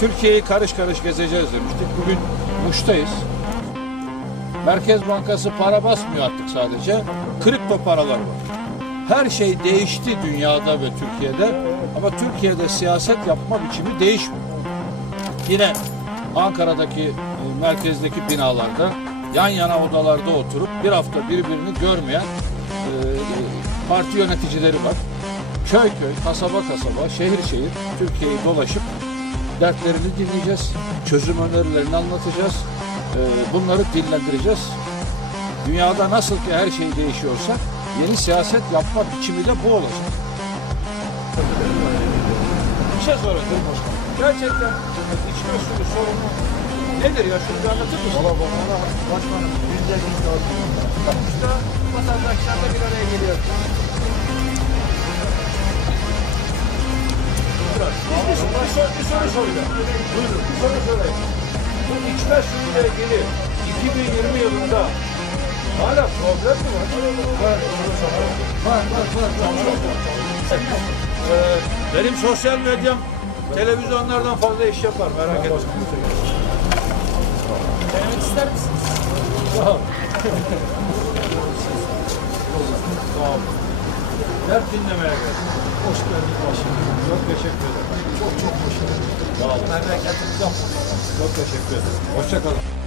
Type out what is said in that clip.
Türkiye'yi karış karış gezeceğiz demiştik. Bugün Muş'tayız. Merkez Bankası para basmıyor artık sadece. Kripto paralar var. Her şey değişti dünyada ve Türkiye'de ama Türkiye'de siyaset yapma biçimi değişmiyor. Yine Ankara'daki e, merkezdeki binalarda yan yana odalarda oturup bir hafta birbirini görmeyen e, parti yöneticileri var. Köy köy, kasaba kasaba, şehir şehir Türkiye'yi dolaşıp dertlerini dinleyeceğiz. Çözüm önerilerini anlatacağız. E, bunları dillendireceğiz. Dünyada nasıl ki her şey değişiyorsa yeni siyaset yapma biçimi de bu olacak. Bir şey soracağım başkanım. Gerçekten içme suyu sorunu nedir ya? Şunu anlatır mısın? Valla bana başkanım yüzde yüz. İşte vatandaşlar da bir araya geliyor. Bir, soru, bir, soru, soracağım. Buyurun. Bir soru sorayım. Bu içme suyuyla ilgili 2020 yılında hala problem mi var? Var. Var, var, var. var. Ee, benim sosyal medyam televizyonlardan fazla iş yapar merak etme. Denemek ister misiniz? Sağ ol. Sağ ol. Dert dinlemeye geldim. Hoş geldin başkanım. Teşekkür ederim. Çok çok hoş geldin. Sağ olun. Memleketimiz Çok teşekkür ederim. Hoşça kalın.